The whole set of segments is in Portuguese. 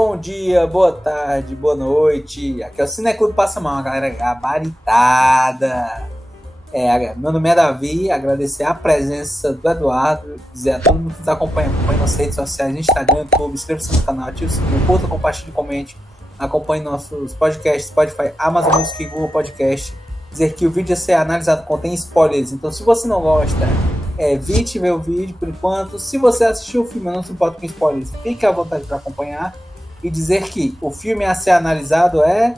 Bom dia, boa tarde, boa noite. Aqui é o Cineclube Passa Mal, galera gabaritada. Meu nome é Davi, agradecer a presença do Eduardo, dizer a todo mundo que nos acompanha nas redes sociais, Instagram, YouTube, inscreva-se no canal, ative o sininho, curta, compartilhe, comente, acompanhe nossos podcasts, Spotify, Amazon Music e Google Podcast. Dizer que o vídeo a ser analisado contém spoilers, então se você não gosta, evite ver o vídeo por enquanto. Se você assistiu o filme e não se importa com spoilers, fique à vontade para acompanhar. E dizer que o filme a ser analisado é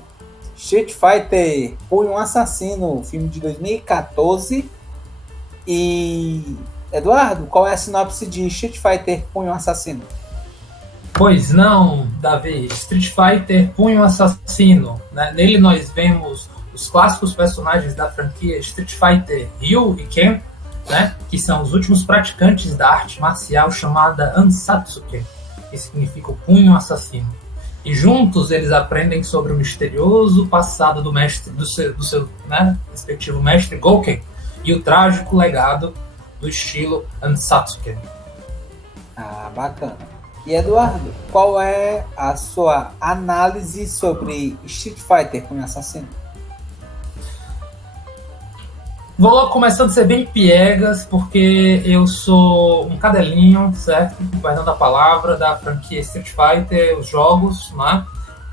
Street Fighter Punho Assassino, filme de 2014. E Eduardo, qual é a sinopse de Street Fighter Punho Assassino? Pois não, Davi. Street Fighter Punho Assassino, né? Nele nós vemos os clássicos personagens da franquia Street Fighter, Ryu e Ken, né? Que são os últimos praticantes da arte marcial chamada Ansatsuke, que significa o punho assassino. E juntos eles aprendem sobre o misterioso passado do mestre, do seu né, respectivo mestre Gouken, e o trágico legado do estilo Ansatsuke. Ah, bacana. E Eduardo, qual é a sua análise sobre Street Fighter Punho Assassino? Vou logo começando a ser bem piegas, porque eu sou um cadelinho, certo? Perdão da palavra, da franquia Street Fighter, os jogos, né?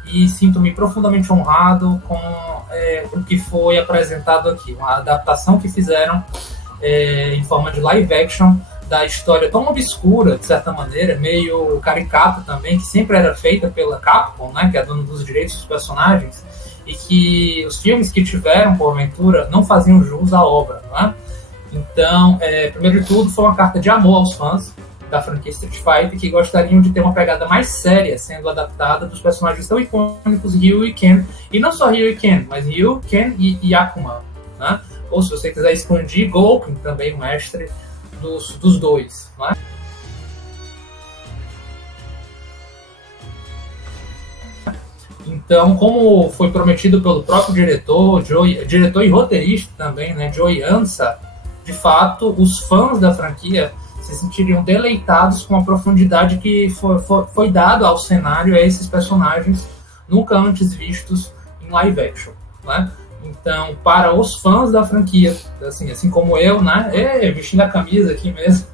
E sinto-me profundamente honrado com o que foi apresentado aqui. Uma adaptação que fizeram em forma de live action da história tão obscura, de certa maneira, meio caricata também, que sempre era feita pela Capcom, né? Que é dona dos direitos dos personagens, e que os filmes que tiveram, porventura, não faziam jus à obra, né? Então, primeiro de tudo, foi uma carta de amor aos fãs da franquia Street Fighter, que gostariam de ter uma pegada mais séria sendo adaptada dos personagens tão icônicos Ryu e Ken, e não só Ryu e Ken, mas Ryu, Ken e Akuma, né? Ou se você quiser expandir, Gouken também, o mestre dos dois, né? Então, como foi prometido pelo próprio diretor e roteirista também, né, Joey Ansa, de fato, os fãs da franquia se sentiriam deleitados com a profundidade que foi dado ao cenário, a esses personagens nunca antes vistos em live action, né? Então, para os fãs da franquia, assim como eu, né, vestindo a camisa aqui mesmo,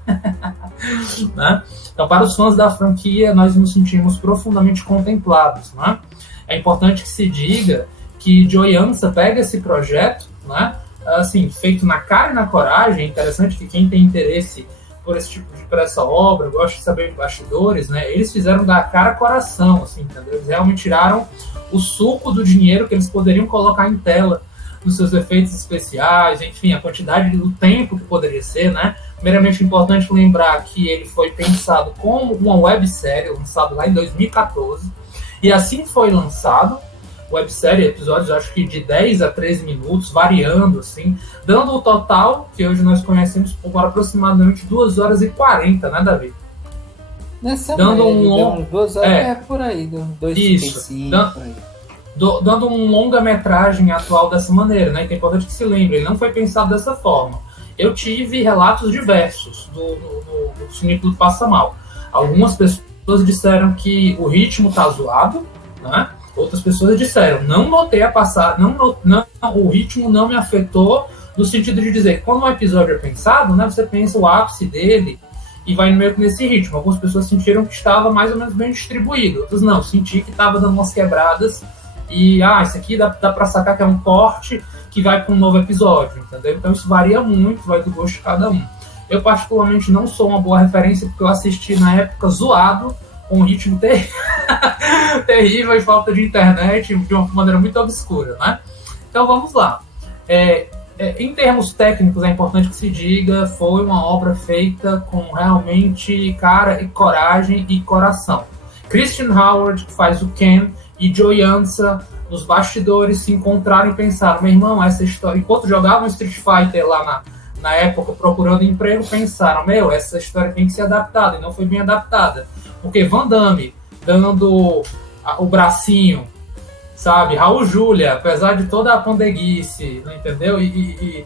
né? Então, para os fãs da franquia, nós nos sentimos profundamente contemplados, né? É importante que se diga que Joey Ansa pega esse projeto, né, assim, feito na cara e na coragem. É interessante que quem tem interesse por essa obra, gosta de saber de bastidores, né, eles fizeram da cara coração, assim, entendeu? Eles realmente tiraram o suco do dinheiro que eles poderiam colocar em tela nos seus efeitos especiais, enfim, a quantidade do tempo que poderia ser, né? Primeiramente, é importante lembrar que ele foi pensado como uma websérie, lançado lá em 2014, e assim foi lançado, websérie, episódios, acho que de 10 a 13 minutos, variando, assim, dando o total, que hoje nós conhecemos por aproximadamente 2 horas e 40, né, Davi? Nessa dando média, 2 horas, por aí, 2h55, por aí. Dando um longa-metragem atual dessa maneira, né, que é importante que se lembre, ele não foi pensado dessa forma. Eu tive relatos diversos do Cineclube Passa Mal. Algumas pessoas disseram que o ritmo tá zoado, né? Outras pessoas disseram, não notei a passar, o ritmo não me afetou, no sentido de dizer que quando um episódio é pensado, né, você pensa o ápice dele e vai meio que nesse ritmo. Algumas pessoas sentiram que estava mais ou menos bem distribuído, outras não, senti que estava dando umas quebradas e, isso aqui dá pra sacar que é um corte que vai para um novo episódio, entendeu? Então isso varia muito, vai do gosto de cada um. Eu, particularmente, não sou uma boa referência, porque eu assisti na época zoado, com um ritmo terrível e falta de internet, de uma maneira muito obscura, né? Então, vamos lá. Em termos técnicos, é importante que se diga, foi uma obra feita com realmente cara e coragem e coração. Christian Howard, que faz o Ken, e Joey Ansa, nos bastidores, se encontraram e pensaram, meu irmão, essa história... Enquanto jogavam Street Fighter lá na época, procurando emprego, pensaram, essa história tem que ser adaptada, e não foi bem adaptada. Porque Van Damme, dando o bracinho, sabe? Raul Julia, apesar de toda a pandeguice, entendeu? E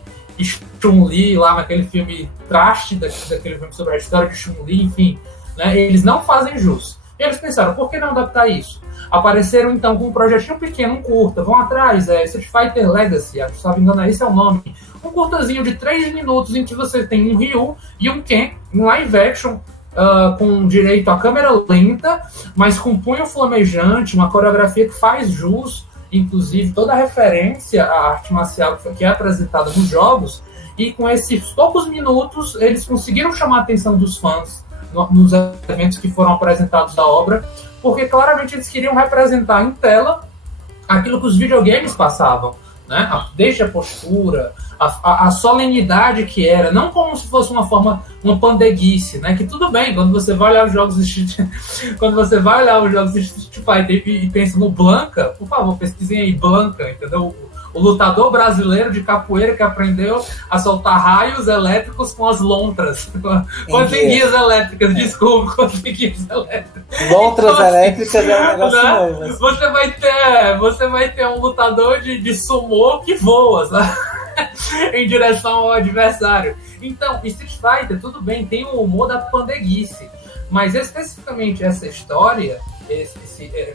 Chun-Li lá naquele filme traste, daquele filme sobre a história de Chun-Li, enfim, né? Eles não fazem jus. E eles pensaram, por que não adaptar isso? Apareceram então com um projetinho pequeno, um curta, vão atrás, Street Fighter Legacy, se não me engano, esse é o nome. Um curtazinho de 3 minutos em que você tem um Ryu e um Ken em live action, com direito a câmera lenta, mas com punho flamejante, uma coreografia que faz jus, inclusive toda a referência à arte marcial que é apresentada nos jogos, e com esses poucos minutos eles conseguiram chamar a atenção dos fãs nos eventos que foram apresentados da obra, porque claramente eles queriam representar em tela aquilo que os videogames passavam, né? Desde a postura, a solenidade que era, não como se fosse uma pandeguice, né? Que tudo bem, quando você vai olhar os jogos de Street Fighter e pensa no Blanka, por favor, pesquisem aí Blanka, entendeu? O lutador brasileiro de capoeira que aprendeu a soltar raios elétricos com as lontras. Com as enguias elétricas, desculpa, com as enguias elétricas. Lontras então, elétricas é um negócio novo. Assim. Você vai ter um lutador de sumô que voa, sabe? Em direção ao adversário. Então, Street Fighter, tudo bem, tem o humor da pandeguice, mas especificamente essa história,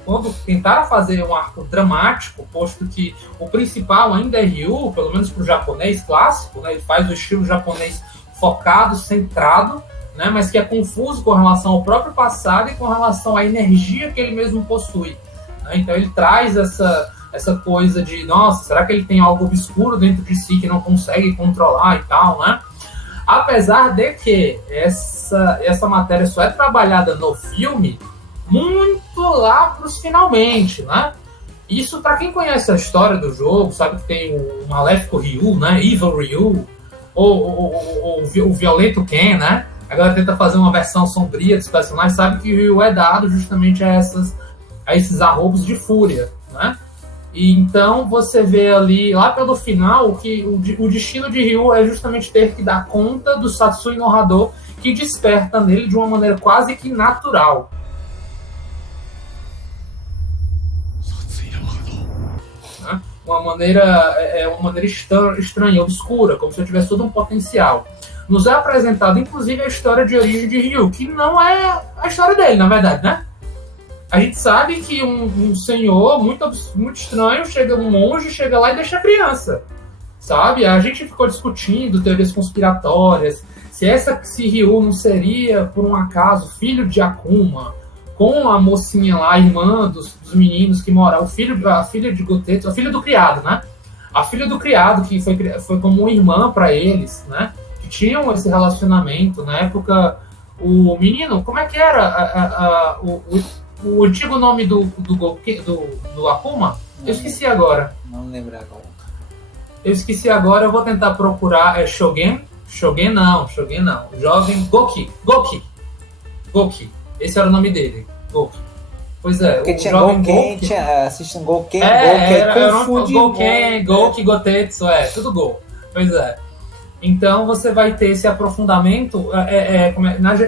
quando tentaram fazer um arco dramático, posto que o principal ainda é Ryu, pelo menos para o japonês clássico, né, ele faz o estilo japonês focado, centrado, né, mas que é confuso com relação ao próprio passado e com relação à energia que ele mesmo possui. Né? Então ele traz essa coisa de, nossa, será que ele tem algo obscuro dentro de si que não consegue controlar e tal, né? Apesar de que essa matéria só é trabalhada no filme muito lá pros finalmente, né? Isso, para quem conhece a história do jogo, sabe que tem o maléfico Ryu, né? Evil Ryu, ou o violento Ken, né? Agora tenta fazer uma versão sombria dos personagens, sabe que o Ryu é dado justamente a esses arroubos de fúria, né? E então você vê ali, lá pelo final, que o destino de Ryu é justamente ter que dar conta do Satsui no Hado, que desperta nele de uma maneira quase que natural. Uma maneira estranha, obscura, como se eu tivesse todo um potencial. Nos é apresentado, inclusive, a história de origem de Ryu, que não é a história dele, na verdade, né? A gente sabe que um senhor muito estranho, um monge, chega lá e deixa a criança, sabe? A gente ficou discutindo teorias conspiratórias, se Ryu não seria, por um acaso, filho de Akuma, com a mocinha lá, a irmã dos meninos que moram, a filha de Gotetsu, a filha do criado, né? A filha do criado, que foi como uma irmã para eles, né? Que tinham esse relacionamento. Na época, o menino, como é que era o antigo nome do Akuma? Eu esqueci agora. Não lembro agora. Eu esqueci agora, eu vou tentar procurar. É Shogen? Shogen não. Jovem Goki. Esse era o nome dele, Goki. Pois é, porque o tinha jovem Goki, assistem Goken, Goki, Gotetsu, tudo Go. Pois é. Então você vai ter esse aprofundamento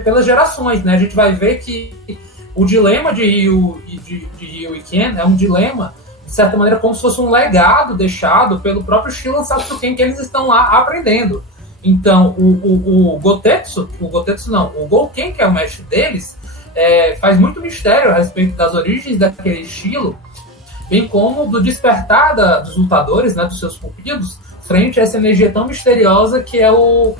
pelas gerações, né? A gente vai ver que o dilema de Ryu e Ken é um dilema, de certa maneira, como se fosse um legado deixado pelo próprio Shilla Satsuken, que eles estão lá aprendendo. Então, o Goken, que é o mestre deles, faz muito mistério a respeito das origens daquele estilo, bem como do despertar dos lutadores, né, dos seus pupilos, frente a essa energia tão misteriosa que é o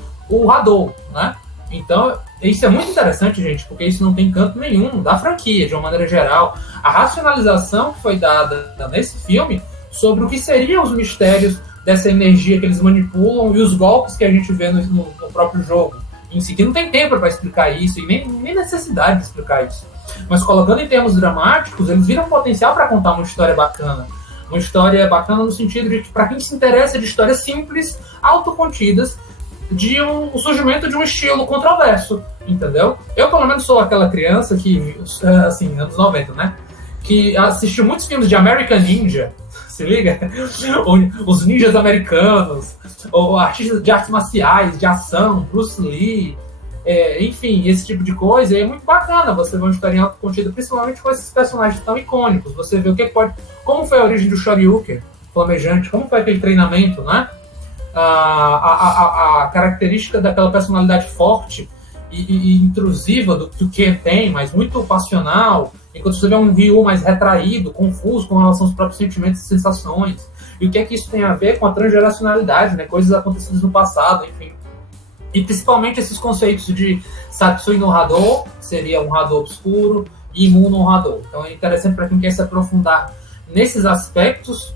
Hadou, né? Então, isso é muito interessante, gente, porque isso não tem canto nenhum da franquia, de uma maneira geral. A racionalização que foi dada nesse filme sobre o que seriam os mistérios dessa energia que eles manipulam e os golpes que a gente vê no próprio jogo em si, que não tem tempo para explicar isso e nem necessidade de explicar isso. Mas colocando em termos dramáticos, eles viram potencial para contar uma história bacana. Uma história bacana no sentido de que, para quem se interessa de histórias simples, autocontidas, de um surgimento de um estilo controverso, entendeu? Eu, pelo menos, sou aquela criança que, assim, anos 90, né? Que assistiu muitos filmes de American Ninja, se liga? Os ninjas americanos, ou artistas de artes marciais, de ação, Bruce Lee, enfim, esse tipo de coisa. E é muito bacana você ver uma historinha autocontida, principalmente com esses personagens tão icônicos. Você vê como foi a origem do Shoryuken flamejante, como foi aquele treinamento, né? A característica daquela personalidade forte e intrusiva do que o Ken tem, mas muito passional, enquanto você vê um Ryu mais retraído, confuso com relação aos próprios sentimentos e sensações. E o que é que isso tem a ver com a transgeracionalidade, né? Coisas acontecidas no passado, enfim. E principalmente esses conceitos de Satsui no Hado, que seria um Hado obscuro, e Mu no Hado. Então é interessante para quem quer se aprofundar nesses aspectos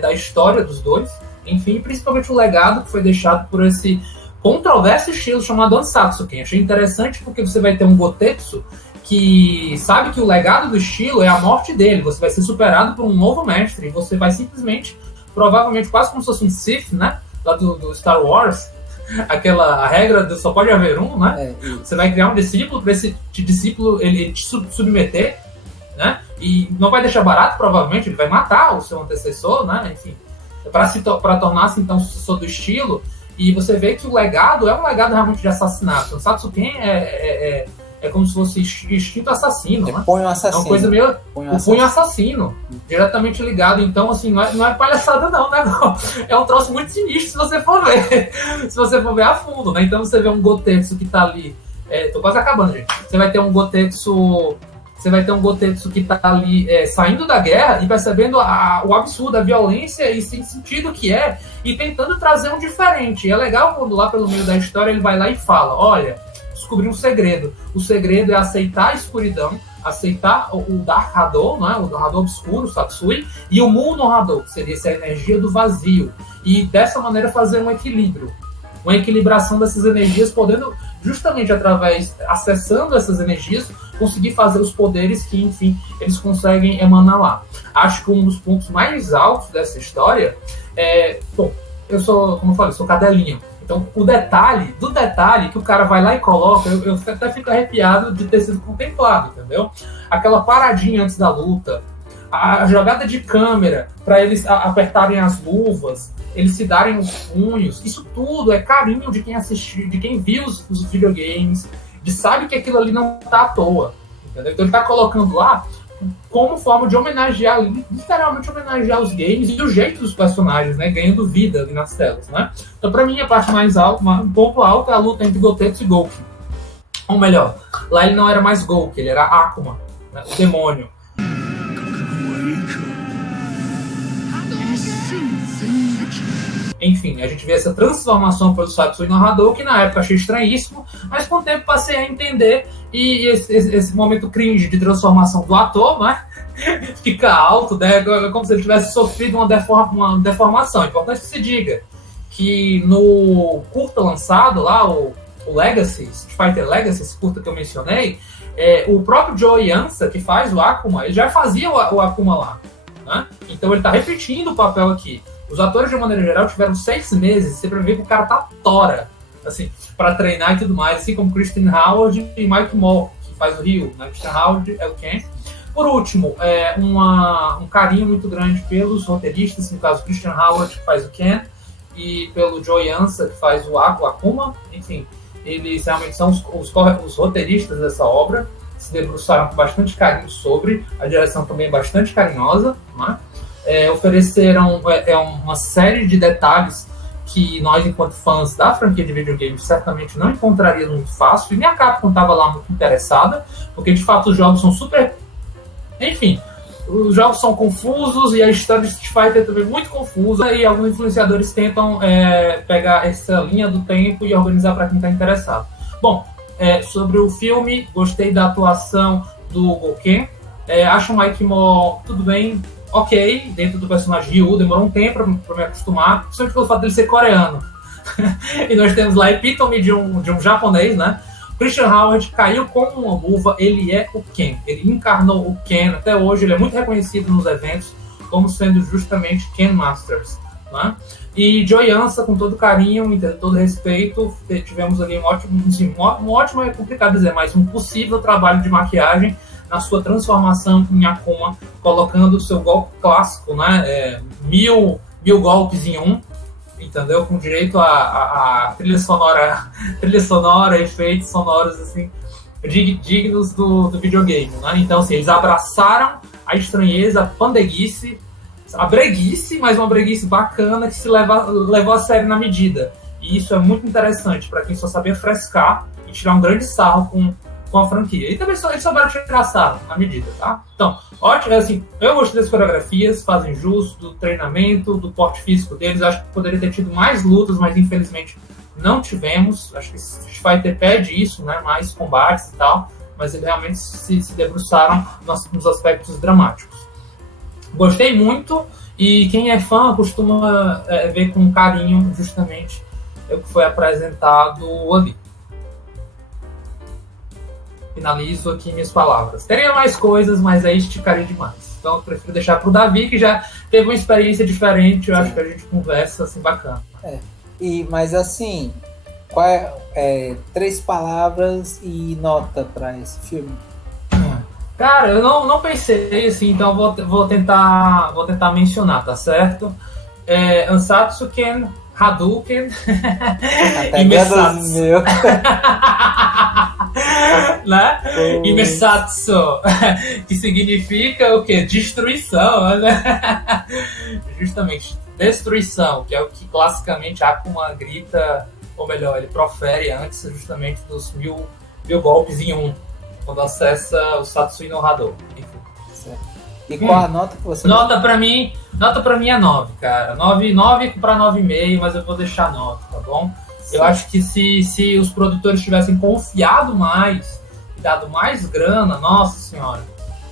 da história dos dois, enfim, principalmente o legado que foi deixado por esse controverso estilo chamado Ansatsuken. Achei interessante porque você vai ter um Gotetsu que sabe que o legado do estilo é a morte dele, você vai ser superado por um novo mestre, e você vai simplesmente, provavelmente quase como se fosse um Sith, né, lá do Star Wars, a regra do só pode haver um, né? Você vai criar um discípulo para esse discípulo ele te submeter, né? E não vai deixar barato, provavelmente, ele vai matar o seu antecessor, né? Enfim, para tornar-se então sucessor do estilo. E você vê que o legado é um legado realmente de assassinato. O Satsuken é como se fosse instinto assassino, né? Punho assassino. É uma coisa meio... punho assassino. Diretamente ligado. Então, assim, não é palhaçada não, né? Não. É um troço muito sinistro se você for ver. Se você for ver a fundo, né? Então você vê um Gotetsu que tá ali... tô quase acabando, gente. Você vai ter um Gotetsu que tá ali saindo da guerra e percebendo o absurdo, a violência e sem sentido que é, e tentando trazer um diferente. E é legal quando lá pelo meio da história ele vai lá e fala, olha, descobri um segredo. O segredo é aceitar a escuridão, aceitar o Dark Hado, né, o Hado obscuro, o Satsui, e o Mu no Hado, que seria essa energia do vazio. E dessa maneira fazer um equilíbrio. Uma equilibração dessas energias, podendo justamente acessando essas energias, conseguir fazer os poderes que, enfim, eles conseguem emanar lá. Acho que um dos pontos mais altos dessa história eu sou, como eu falei, sou cadelinho. Então, o detalhe que o cara vai lá e coloca, eu até fico arrepiado de ter sido contemplado, entendeu? Aquela paradinha antes da luta, a jogada de câmera para eles apertarem as luvas, eles se darem os punhos, isso tudo é carinho de quem assistiu, de quem viu os videogames, de sabe que aquilo ali não tá à toa, entendeu? Então ele tá colocando lá como forma de homenagear, literalmente homenagear os games e o jeito dos personagens, né, ganhando vida ali nas telas, né? Então pra mim a parte mais alta, um ponto alto é a luta entre Gotetsu e Gouki. Ou melhor, lá ele não era mais Gouki, ele era Akuma, né, o demônio. Enfim, a gente vê essa transformação pelo Satsui no Hado, que na época achei estranhíssimo, mas com o tempo passei a entender, e esse momento cringe de transformação do ator, né, fica alto, né, como se ele tivesse sofrido uma deformação. É importante que se diga que no curta lançado lá, o Legacy, Street Fighter Legacy, esse curta que eu mencionei, o próprio Joe Yansa, que faz o Akuma, ele já fazia o Akuma lá, né? Então ele está repetindo o papel aqui. Os atores, de maneira geral, tiveram 6 meses, você prevê que o cara tá tora, assim, para treinar e tudo mais, assim como Christian Howard e Mike Moore, que faz o Ryu, né? Christian Howard é o Ken. Por último, um carinho muito grande pelos roteiristas, no caso Christian Howard, que faz o Ken, e pelo Joe Yansa, que faz o Akuma. Enfim, eles realmente são os roteiristas dessa obra, se debruçaram com bastante carinho sobre, a direção também é bastante carinhosa, né? Ofereceram uma série de detalhes que nós, enquanto fãs da franquia de videogames, certamente não encontraríamos muito fácil, e nem a Capcom estava lá muito interessada, porque de fato os jogos são super... Enfim, os jogos são confusos e a história de Street Fighter também é muito confusa, e alguns influenciadores tentam pegar essa linha do tempo e organizar para quem está interessado. Bom, sobre o filme, gostei da atuação do Gouken, acho o Mike Moore tudo bem, ok, dentro do personagem Ryu, demorou um tempo para me acostumar, principalmente pelo fato dele ser coreano. E nós temos lá a epítome de um japonês, né? Christian Howard caiu como uma luva, ele é o Ken, ele encarnou o Ken, até hoje ele é muito reconhecido nos eventos como sendo justamente Ken Masters, né? E Joe Yansa, com todo carinho e todo respeito, tivemos ali um ótimo, é complicado dizer, mas um possível trabalho de maquiagem na sua transformação em Akuma, colocando o seu golpe clássico, né? 1000 golpes em um, entendeu? Com direito a trilha sonora, efeitos sonoros assim, dignos do videogame, né? Então, assim, eles abraçaram a estranheza, a pandeguice, a breguice, mas uma breguice bacana que se levou a sério na medida. E isso é muito interessante para quem só sabia frescar tirar um grande sarro com a franquia. E também eles souberam tirar sarro na medida, tá? Então, ótimo, assim, eu gostei das coreografias, fazem jus, do treinamento, do porte físico deles. Acho que poderia ter tido mais lutas, mas infelizmente não tivemos. Acho que Street Fighter pede isso, né? Mais combates e tal, mas eles realmente se debruçaram nos aspectos dramáticos. Gostei muito, e quem é fã costuma ver com carinho justamente o que foi apresentado ali. Finalizo aqui minhas palavras. Teria mais coisas, mas aí esticaria demais. Então eu prefiro deixar para o Davi, que já teve uma experiência diferente. Eu acho que a gente conversa assim bacana. Mas assim, 3 palavras e nota para esse filme? Cara, eu não pensei assim, então vou tentar mencionar, tá certo? Ansatsu Ken, Hadouken e Mesatsu. Né? E Mesatsu, que significa o quê? Destruição, né? Justamente, destruição, que é o que classicamente Akuma grita, ou melhor, ele profere antes justamente dos mil golpes em um, quando acessa o Satsui no Hadou. E qual a nota que você Nota pra mim é 9, cara. 9 pra 9,5, mas eu vou deixar 9, tá bom? Sim. Eu acho que se os produtores tivessem confiado mais e dado mais grana, nossa senhora,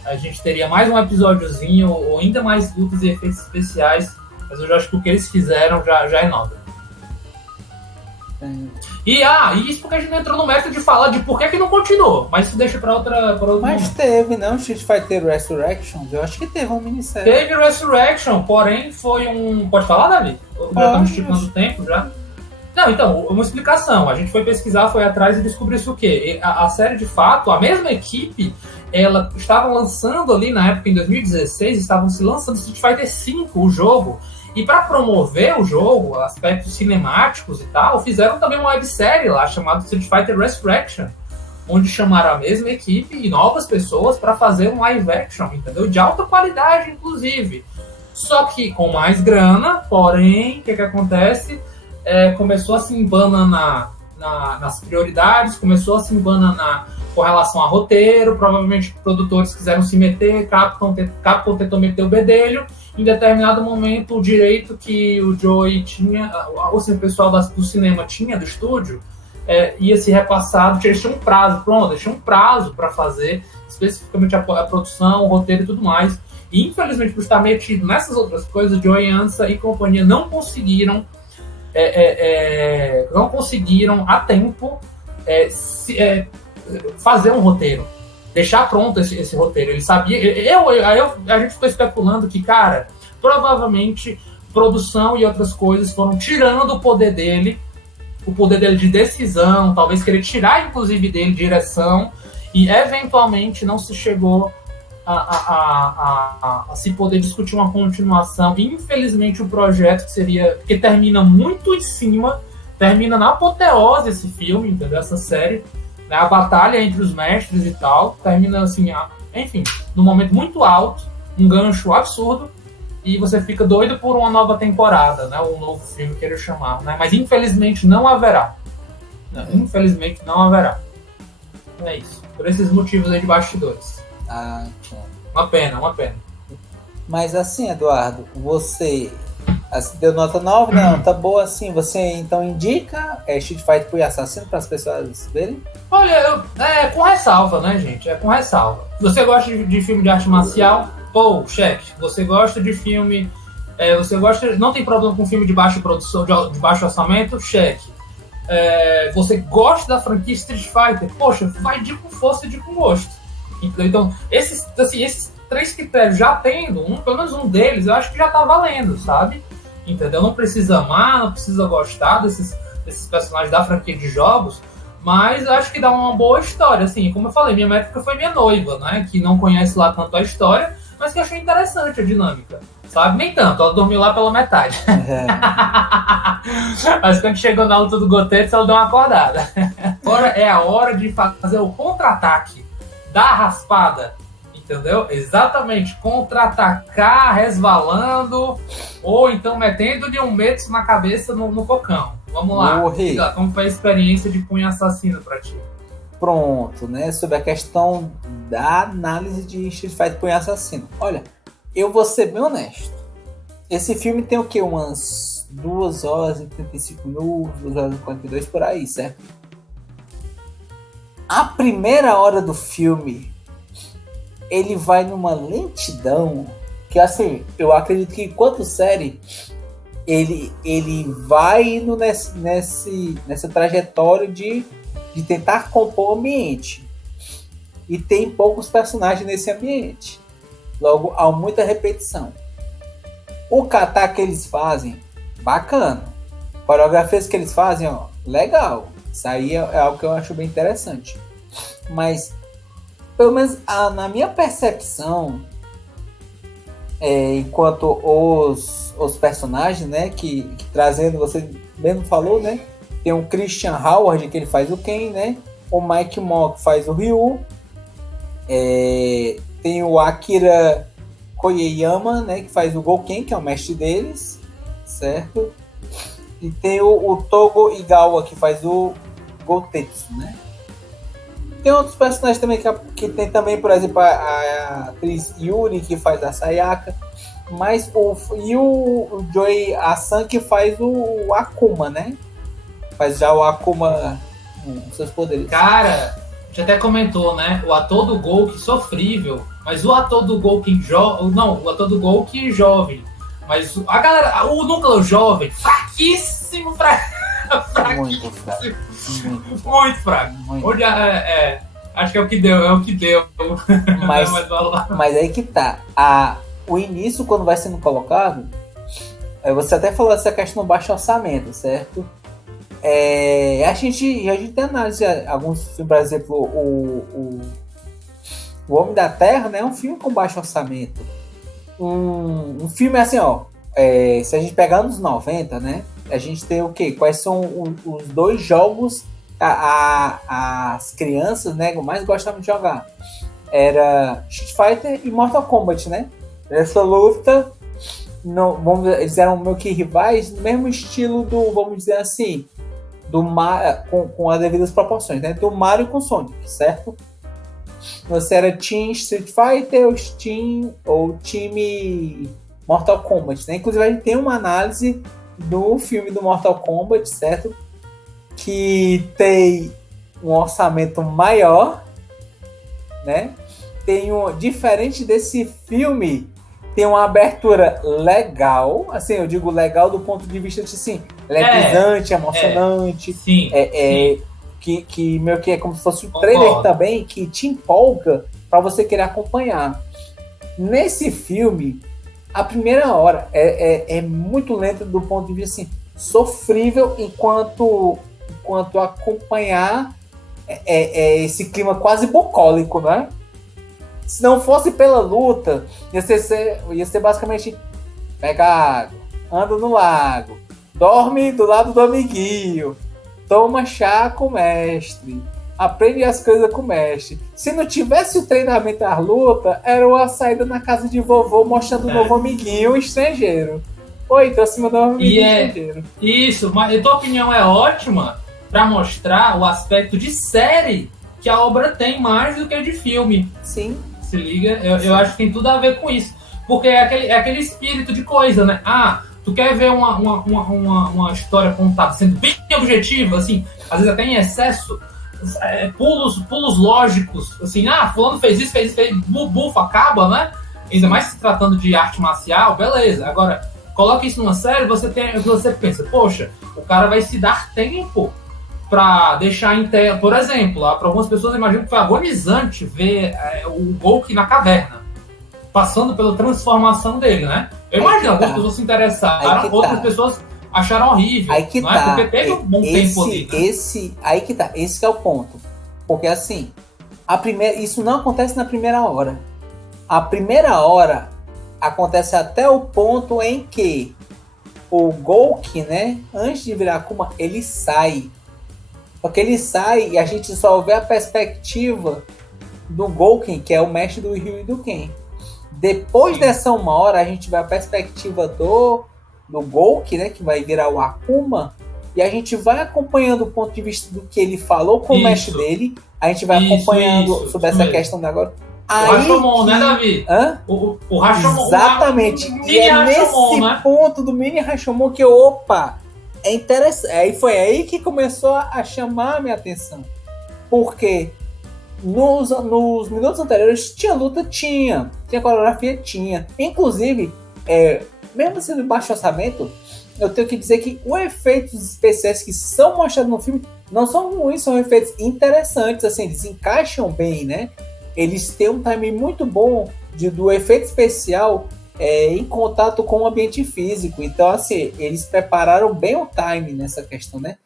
a gente teria mais um episódiozinho, ou ainda mais lutas e efeitos especiais, mas eu já acho que o que eles fizeram já é 9. E isso porque a gente não entrou no método de falar de por que não continuou, mas isso deixa pra outra mas momento. Teve, não? Street Fighter Resurrection? Eu acho que teve uma minissérie. Teve Resurrection, porém foi um... Pode falar, Davi? Já estamos esticando o tempo já? Não, então, uma explicação. A gente foi pesquisar, foi atrás e descobriu isso o quê? A série, de fato, a mesma equipe, ela estava lançando ali na época, em 2016, estavam se lançando Street Fighter V, o jogo. E para promover o jogo, aspectos cinemáticos e tal, fizeram também uma websérie lá chamada Street Fighter Resurrection, onde chamaram a mesma equipe e novas pessoas para fazer um live action, entendeu? De alta qualidade, inclusive. Só que com mais grana, porém, o que acontece? Começou a se embananar nas prioridades, começou a se embananar com relação a roteiro, provavelmente produtores quiseram se meter, Capcom tentou meter o bedelho. Em determinado momento, o direito que o Joey tinha, ou seja, o pessoal do cinema tinha do estúdio, ia ser repassado, eles tinham um prazo, eles tinham um prazo para fazer especificamente a produção, o roteiro e tudo mais. E infelizmente, por estar metido nessas outras coisas, o Joey Ansa e companhia não conseguiram a tempo fazer um roteiro. Deixar pronto esse roteiro. Ele sabia... a gente ficou especulando que, cara, provavelmente produção e outras coisas foram tirando o poder dele de decisão, talvez querer tirar, inclusive, dele direção, e eventualmente não se chegou a se poder discutir uma continuação. Infelizmente, o projeto que termina muito em cima, termina na apoteose esse filme, entendeu? Essa série, né? A batalha entre os mestres e tal, termina assim, enfim, num momento muito alto, um gancho absurdo, e você fica doido por uma nova temporada, né? Um novo filme, queira chamar, né? Mas infelizmente não haverá. Infelizmente não haverá. É isso. Por esses motivos aí de bastidores. Uma pena. Mas assim, Eduardo, você deu nota 9, não? Tá boa assim. Você então indica Street Fighter pro Assassino para as pessoas verem? Olha, com ressalva, né, gente? Com ressalva. Você gosta de filme de arte marcial? Chefe. Você gosta de filme... não tem problema com filme de baixa produção, de baixo orçamento? Cheque. Você gosta da franquia Street Fighter? Poxa, vai de com força e de com gosto. Então, esses 3 critérios já tendo, pelo menos um deles, eu acho que já tá valendo, sabe? Entendeu? Não precisa amar, não precisa gostar desses personagens da franquia de jogos, mas eu acho que dá uma boa história, assim. Como eu falei, minha métrica foi minha noiva, né? Que não conhece lá tanto a história, mas que achou interessante a dinâmica, sabe? Nem tanto, ela dormiu lá pela metade. Mas quando chegou na luta do Gotetsu, ela deu uma acordada. Agora é a hora de fazer o contra-ataque da raspada, entendeu? Exatamente, contra-atacar resvalando, ou então metendo de um metro na cabeça no cocão. Vamos lá. Morri. Diga, como foi a experiência de Punho Assassino pra ti? Pronto, né? Sobre a questão da análise de Street Fighter Punho Assassino. Olha, eu vou ser bem honesto. Esse filme tem o quê? Umas 2 horas e 35 minutos, 2 horas e 42 por aí, certo? A primeira hora do filme, ele vai numa lentidão que, assim, eu acredito que enquanto série, ele vai indo nessa trajetória de tentar compor o ambiente. E tem poucos personagens nesse ambiente. Logo, há muita repetição. O kata que eles fazem, bacana. Coreografias que eles fazem, ó, legal. Isso aí é algo que eu acho bem interessante. Mas, pelo menos na minha percepção, enquanto os personagens, né, que trazendo, você mesmo falou, né, tem o Christian Howard, que ele faz o Ken, né, o Mike Moore, que faz o Ryu, tem o Akira Koyeyama, né, que faz o Gouken, que é o mestre deles, certo? E tem o Togo Igawa, que faz o Gotetsu, né? Tem outros personagens também que tem também, por exemplo, a atriz Yuri, que faz a Sayaka, mas o Joey Asan, que faz o Akuma, né? Faz já o Akuma com seus poderes. Cara, a gente até comentou, né? O ator do Gouken sofrível, mas o ator do Gouken o ator do Gouken jovem, mas a galera, o núcleo jovem, fraquíssimo, Muito fraco. Muito fraco. Onde acho que é o que deu. Mas aí que tá. O início, quando vai sendo colocado, você até falou dessa questão do baixo orçamento, certo? A gente tem análise alguns filmes, por exemplo, o Homem da Terra, né? É um filme com baixo orçamento. Um filme assim, ó. Se a gente pegar anos 90, né? A gente tem o quê? Quais são os 2 jogos as crianças, né, mais gostavam de jogar? Era Street Fighter e Mortal Kombat, né? Essa luta, eles eram meio que rivais, no mesmo estilo do, vamos dizer assim, com as devidas proporções, né? Do Mario com Sonic, certo? Você era Team Street Fighter ou time Mortal Kombat, né? Inclusive a gente tem uma análise do filme do Mortal Kombat, certo? Que tem um orçamento maior, né? Diferente desse filme, tem uma abertura legal, assim, eu digo legal do ponto de vista de, assim, eletrizante, emocionante, sim. Que meio que é como se fosse um trailer também, que te empolga para você querer acompanhar. Nesse filme, a primeira hora é muito lenta do ponto de vista, assim, sofrível enquanto acompanhar esse clima quase bucólico, né? Se não fosse pela luta, ia ser basicamente pega água, anda no lago, dorme do lado do amiguinho, toma chá com o mestre, aprende as coisas com o mestre. Se não tivesse o treinamento da luta, era uma saída na casa de vovô mostrando o novo amiguinho estrangeiro. Oi, tô acima do amiguinho estrangeiro. Isso, mas a tua opinião é ótima para mostrar o aspecto de série que a obra tem mais do que de filme. Sim. Se liga? Eu acho que tem tudo a ver com isso. Porque é aquele espírito de coisa, né? Tu quer ver uma história contada sendo bem objetiva, assim, às vezes até em excesso, pulos lógicos, assim, fulano fez isso, bufa, acaba, né? Ainda mais se tratando de arte marcial, beleza. Agora, coloca isso numa série, você pensa, poxa, o cara vai se dar tempo para deixar em tela, por exemplo, para algumas pessoas eu imagino que foi agonizante ver o Gouken na caverna, passando pela transformação dele, né? Eu imagino, algumas pessoas se interessaram, outras pessoas acharam horrível, aí que não é? Porque teve um bom tempo ali, né? Aí que tá, esse que é o ponto. Porque assim, isso não acontece na primeira hora. A primeira hora acontece até o ponto em que o Gouken, né, antes de virar Akuma, ele sai. Porque ele sai e a gente só vê a perspectiva do Gouken, que é o mestre do Ryu e do Ken. Depois dessa 1 hora, a gente vê a perspectiva do Gouken, né, que vai virar o Akuma, e a gente vai acompanhando o ponto de vista do que ele falou com o mestre dele, a gente vai acompanhando sobre essa questão de agora. O Rashomon, né, Davi? Hã? O Rashomon. Exatamente. E é Rashomon, nesse ponto do mini Rashomon que, é interessante. Aí foi aí que começou a chamar a minha atenção. Porque nos minutos anteriores tinha luta, tinha coreografia, tinha. Inclusive, mesmo sendo baixo orçamento, eu tenho que dizer que os efeitos especiais que são mostrados no filme não são ruins, são efeitos interessantes, assim, eles encaixam bem, né? Eles têm um timing muito bom do efeito especial em contato com o ambiente físico. Então, assim, eles prepararam bem o time nessa questão, né?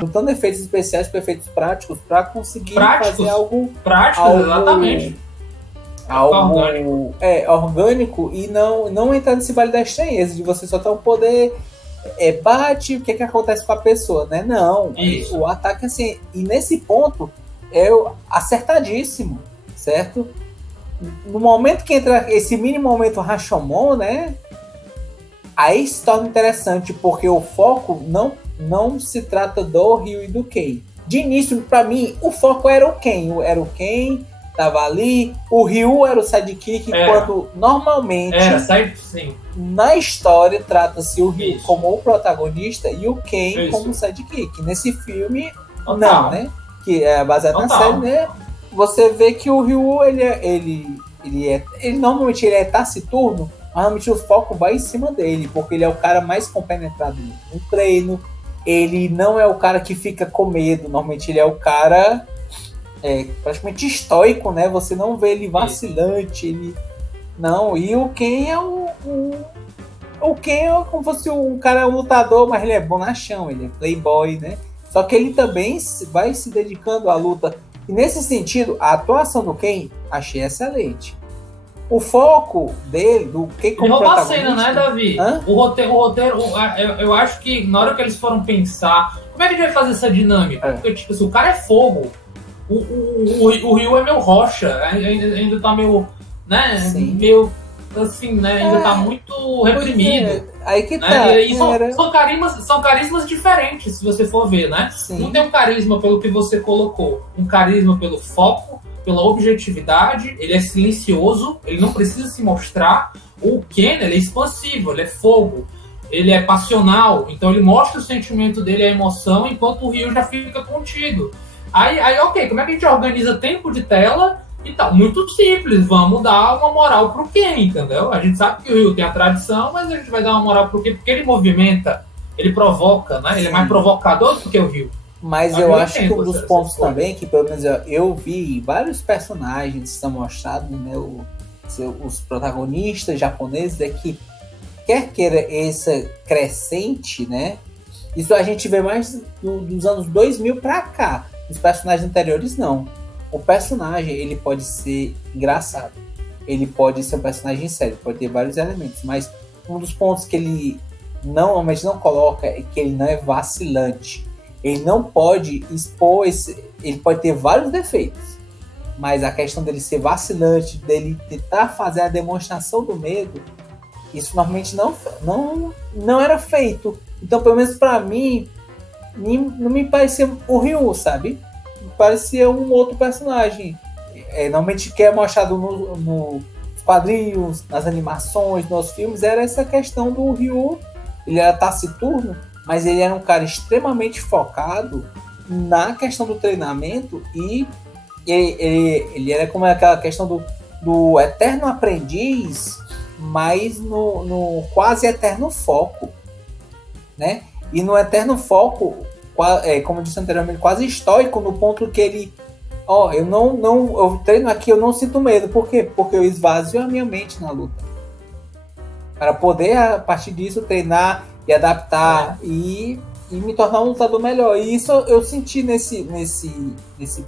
Juntando efeitos especiais com efeitos práticos para conseguir fazer algo exatamente. Algo orgânico e não entrar nesse vale da estranheza de você só ter um poder bate, o que acontece com a pessoa, né? Não, o ataque assim, e nesse ponto é acertadíssimo, certo? No momento que entra esse mini momento Rashomon, né? Aí se torna interessante, porque o foco não se trata do Ryu e do Ken. De início, para mim, o foco era o Ken, tava ali, o Ryu era o sidekick, enquanto normalmente na história trata-se o Ryu como o protagonista e o Ken como o sidekick. Nesse filme, não, né? Que é baseado na série, né? Você vê que o Ryu, ele normalmente ele é taciturno, mas normalmente o foco vai em cima dele, porque ele é o cara mais compenetrado no treino, ele não é o cara que fica com medo, normalmente ele é o cara praticamente estoico, né? Você não vê ele vacilante, não. E o Ken é o Ken é como se fosse um cara lutador, mas ele é bonachão, ele é playboy, né? Só que ele também vai se dedicando à luta. E nesse sentido, a atuação do Ken achei excelente. O foco dele, do Ken como protagonista... Ele roubou a cena, né, Davi? O roteiro, eu acho que na hora que eles foram pensar, como é que a gente vai fazer essa dinâmica? Porque, tipo, se o cara é fogo, o Ryu é meio rocha, ainda tá meio, né, meio assim, né, ainda tá muito reprimido. Aí que né? tá. E são carismas diferentes, se você for ver, né? Sim. Um tem um carisma pelo que você colocou, um carisma pelo foco, pela objetividade, ele é silencioso, ele não precisa se mostrar. O Ken, ele é expansivo, ele é fogo, ele é passional, então ele mostra o sentimento dele, a emoção, enquanto o Ryu já fica contido. Aí, ok, como é que a gente organiza tempo de tela e tal? Muito simples, vamos dar uma moral pro Ken, entendeu? A gente sabe que o Ryu tem a tradição, mas a gente vai dar uma moral pro Ken, porque ele movimenta, ele provoca, né? Ele é mais provocador do que o Ryu. Mas eu acho que um dos pontos também, que pelo menos eu vi vários personagens que são mostrados, né, os protagonistas japoneses, é que quer queira essa crescente, né? Isso a gente vê mais dos anos 2000 pra cá. Os personagens anteriores, não. O personagem, ele pode ser engraçado. Ele pode ser um personagem sério, pode ter vários elementos. Mas um dos pontos que ele normalmente não coloca é que ele não é vacilante. Ele não pode expor ele pode ter vários defeitos, mas a questão dele ser vacilante, dele tentar fazer a demonstração do medo, isso normalmente não era feito. Então, pelo menos pra mim, não me parecia o Ryu, sabe? Me parecia um outro personagem. Normalmente que é mostrado nos quadrinhos, nas animações, nos filmes, era essa questão do Ryu. Ele era taciturno, mas ele era um cara extremamente focado na questão do treinamento e ele era como aquela questão do eterno aprendiz, mas no quase eterno foco, né? E no eterno foco, como eu disse anteriormente, quase estoico, no ponto que ele eu treino aqui, eu não sinto medo. Por quê? Porque eu esvazio a minha mente na luta para poder, a partir disso, treinar e adaptar e me tornar um lutador melhor. E isso eu senti nesse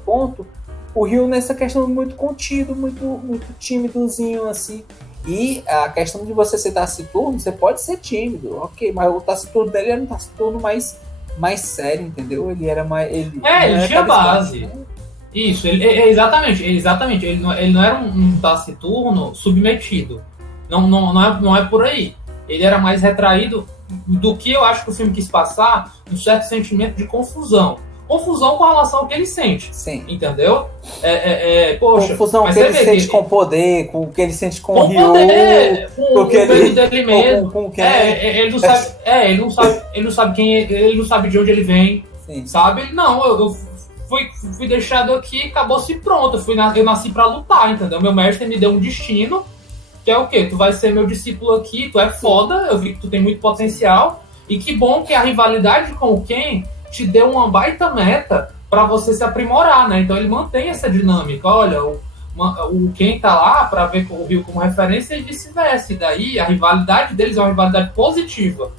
ponto o Ryu nessa questão muito contido, muito tímidozinho assim. E a questão de você ser taciturno, você pode ser tímido, ok, mas o taciturno dele era um taciturno mais sério, entendeu? Ele era mais... Ele tinha base. Né? Isso, exatamente. Ele não era um taciturno submetido. Não é por aí. Ele era mais retraído do que eu acho que o filme quis passar, um certo sentimento de confusão. Confusão com relação ao que ele sente. Sim. Entendeu? Poxa, confusão que ele sente com o poder, com o que ele sente com o Ryu, com o peso dele mesmo. Com quem? Ele não sabe quem ele não sabe de onde ele vem. Sim. Sabe? Não, eu fui deixado aqui, acabou-se pronto. Eu nasci pra lutar, entendeu? Meu mestre me deu um destino, que é o quê? Tu vai ser meu discípulo aqui, tu é foda, eu vi que tu tem muito potencial, e que bom que a rivalidade com o Ken te deu uma baita meta para você se aprimorar, né? Então ele mantém essa dinâmica. Olha, o Ken tá lá para ver o Ryu como referência e vice-versa. E daí a rivalidade deles é uma rivalidade positiva,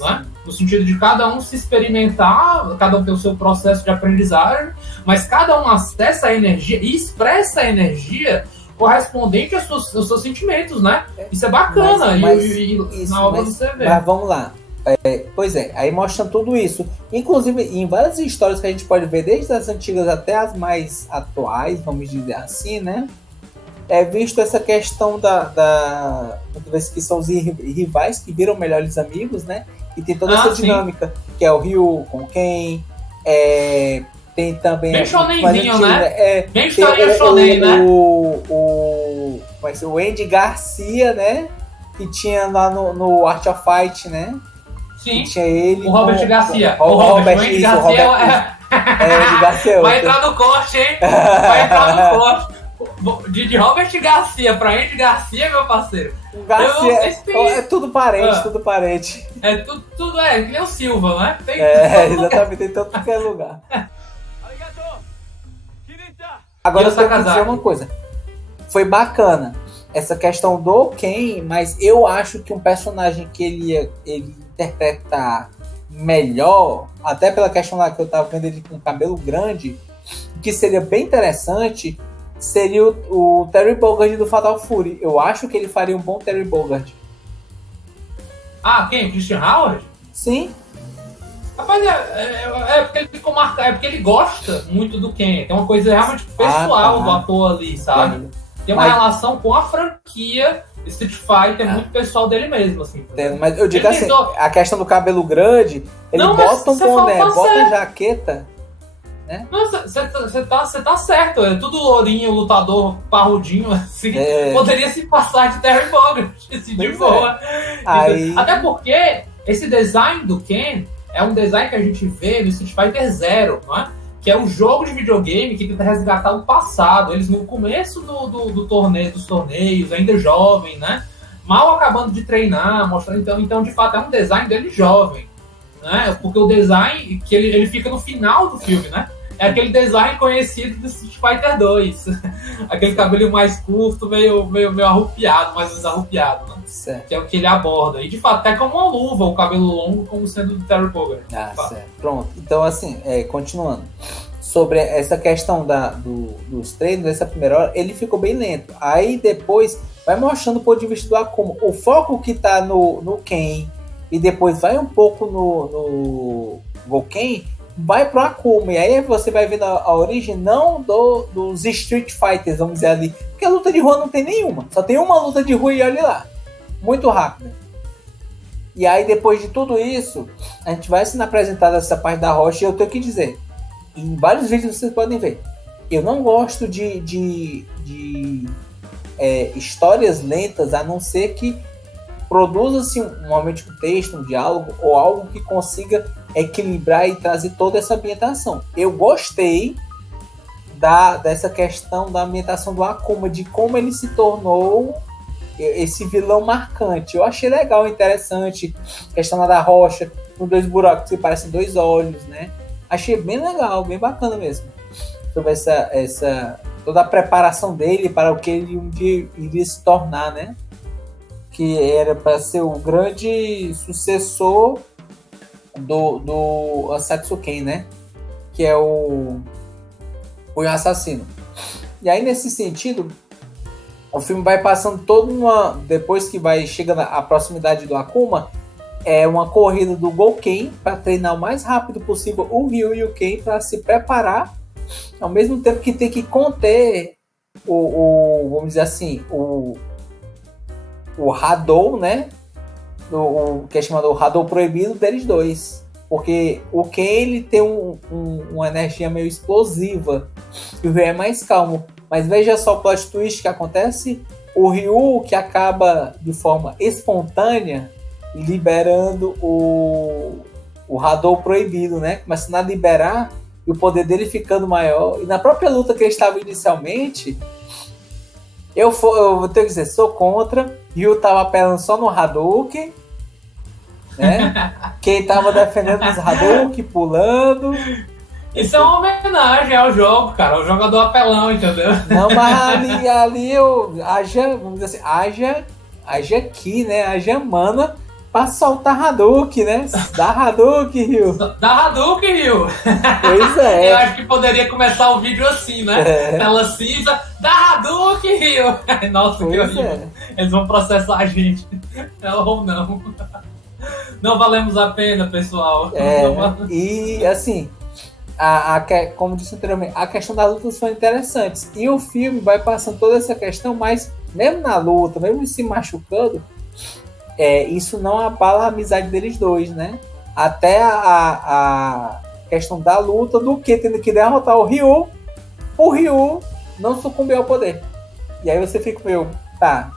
né? No sentido de cada um se experimentar, cada um ter o seu processo de aprendizagem, mas cada um acessa a energia e expressa a energia correspondente aos seus sentimentos, né? Isso é bacana. Na obra você vê. Mas vamos lá. Pois é, aí mostra tudo isso. Inclusive, em várias histórias que a gente pode ver, desde as antigas até as mais atuais, vamos dizer assim, né? É visto essa questão que são os rivais que viram melhores amigos, né? E tem toda essa dinâmica, que é o Ryu com quem. Tem também. Bem shonenzinho, né? Bem shonen, né? O Andy Garcia, né? Que tinha lá no Art of Fight, né? Sim. Que tinha ele. O Robert Garcia. O Andy Garcia. Vai entrar no corte, hein? Vai entrar no corte. De Robert Garcia pra Andy Garcia, meu parceiro. O Garcia é tudo parente, tudo parente. Tudo que nem o Silva, né? Exatamente, tem tanto que é lugar. Agora eu tenho que dizer uma coisa. Foi bacana essa questão do Ken, mas eu acho que um personagem que ele interpretar melhor, até pela questão lá que eu tava vendo ele com cabelo grande, que seria bem interessante, seria o Terry Bogard do Fatal Fury. Eu acho que ele faria um bom Terry Bogard. Ah, quem? Christian Howard? Sim. Rapaz, porque ele ficou marcado, é porque ele gosta muito do Ken. Tem uma coisa realmente pessoal do ator ali, sabe? Tem uma relação com a franquia Street Fighter, muito pessoal dele mesmo, assim. Mas eu digo assim, a questão do cabelo grande, ele bota um boné, bota jaqueta, né? Você tá certo, é tudo lourinho, lutador parrudinho, assim, poderia se passar de Terry Bogard, assim, de boa. Até porque esse design do Ken é um design que a gente vê no Street Fighter Zero, não é? Que é um jogo de videogame que tenta resgatar o passado. Eles no começo dos torneios, ainda jovem, né? Mal acabando de treinar, mostrando. Então, de fato, é um design dele jovem, né? Porque o design que ele fica no final do filme, né? É aquele design conhecido do Street Fighter 2. Aquele cabelo mais curto, meio arrupiado, mais desarrupiado, né? Certo. Que é o que ele aborda. E, de fato, até como uma luva, o cabelo longo, como sendo do Terry Bogard. Certo. Pronto. Então, assim, continuando. Sobre essa questão dos treinos, essa primeira hora, ele ficou bem lento. Aí, depois, vai mostrando o ponto de vista do Akuma. O foco que tá no Ken, e depois vai um pouco no Gouken, vai pro Akuma. E aí você vai vendo a origem não dos Street Fighters, vamos dizer ali. Porque a luta de rua não tem nenhuma. Só tem uma luta de rua e olha lá. Muito rápida. E aí, depois de tudo isso, a gente vai sendo apresentado essa parte da rocha. E eu tenho que dizer, em vários vídeos vocês podem ver, eu não gosto de histórias lentas, a não ser que produza-se normalmente um texto, um diálogo ou algo que consiga equilibrar e trazer toda essa ambientação. Eu gostei dessa questão da ambientação do Akuma, de como ele se tornou esse vilão marcante. Eu achei legal, interessante. A questão da rocha, com dois buracos que parecem dois olhos, né? Achei bem legal, bem bacana mesmo. Sobre toda a preparação dele para o que ele um dia iria se tornar, né? Que era para ser o grande sucessor do Satsuken, né? Que é o assassino. E aí, nesse sentido, o filme vai passando depois que vai chegando à proximidade do Akuma, é uma corrida do Gouken para treinar o mais rápido possível o Ryu e o Ken para se preparar, ao mesmo tempo que tem que conter vamos dizer assim, o Hadou, né? O que é chamado o Hadou proibido deles dois. Porque o Ken, ele tem uma energia meio explosiva. E o Ryu é mais calmo. Mas veja só o plot twist que acontece. O Ryu, que acaba de forma espontânea liberando o Hadou proibido, né? Começando a liberar e o poder dele ficando maior. E na própria luta que ele estava inicialmente, eu vou ter que dizer, sou contra. Ryu estava apelando só no Hadouken, né? Quem tava defendendo os Hadouken, pulando. Isso é uma homenagem ao jogo, cara, ao jogador apelão, entendeu? Não, mas ali haja, vamos dizer assim, haja Ki, né? Haja mana pra soltar Hadouken, né? Dá Hadouken, Ryu. Dá Hadouken, Ryu. Pois é. Eu acho que poderia começar o vídeo assim, né? Tela cinza, dá Hadouken, Ryu. Nossa, pois que horrível. É. Eles vão processar a gente. Ou não. Não valemos a pena, pessoal. E assim, como disse anteriormente, a questão das lutas foi interessante. E o filme vai passando toda essa questão, mas mesmo na luta, mesmo se machucando, isso não abala a amizade deles dois, né? Até a questão da luta do que tendo que derrotar o Ryu não sucumbir ao poder. E aí você fica meio, tá.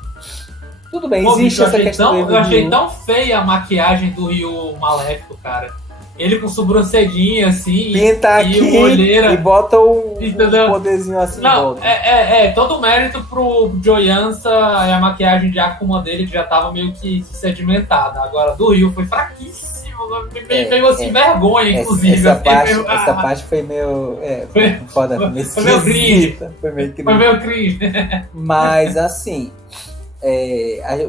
Tudo bem, existe essa questão. Eu achei tão feia a maquiagem do Ryu maléfico, cara. Ele com sobrancelhinha assim, pinta e aqui olheira, e bota um poderzinho assim. Não, todo mérito pro Joyansa e a maquiagem de Akuma dele, que já tava meio que sedimentada. Agora, do Ryu foi fraquíssimo, meio assim, vergonha, inclusive. Essa parte foi meio... foi meio cringe. Foi meio cringe. Mas, assim...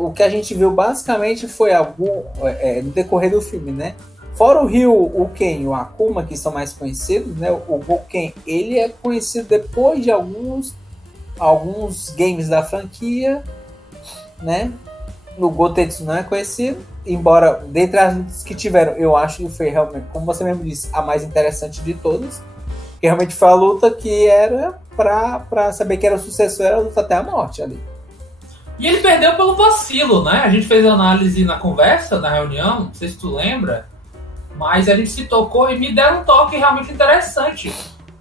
o que a gente viu basicamente foi no decorrer do filme, né? Fora o Ryu, o Ken e o Akuma, que são mais conhecidos, né? O Goken, ele é conhecido depois de alguns games da franquia, né? No Gotetsu não é conhecido, embora dentre as lutas que tiveram, eu acho que foi realmente, como você mesmo disse, a mais interessante de todas. Que realmente foi a luta que era pra saber que era o sucessor, era a luta até a morte ali. E ele perdeu pelo vacilo, né? A gente fez análise na conversa, na reunião, não sei se tu lembra, mas a gente se tocou e me deram um toque realmente interessante.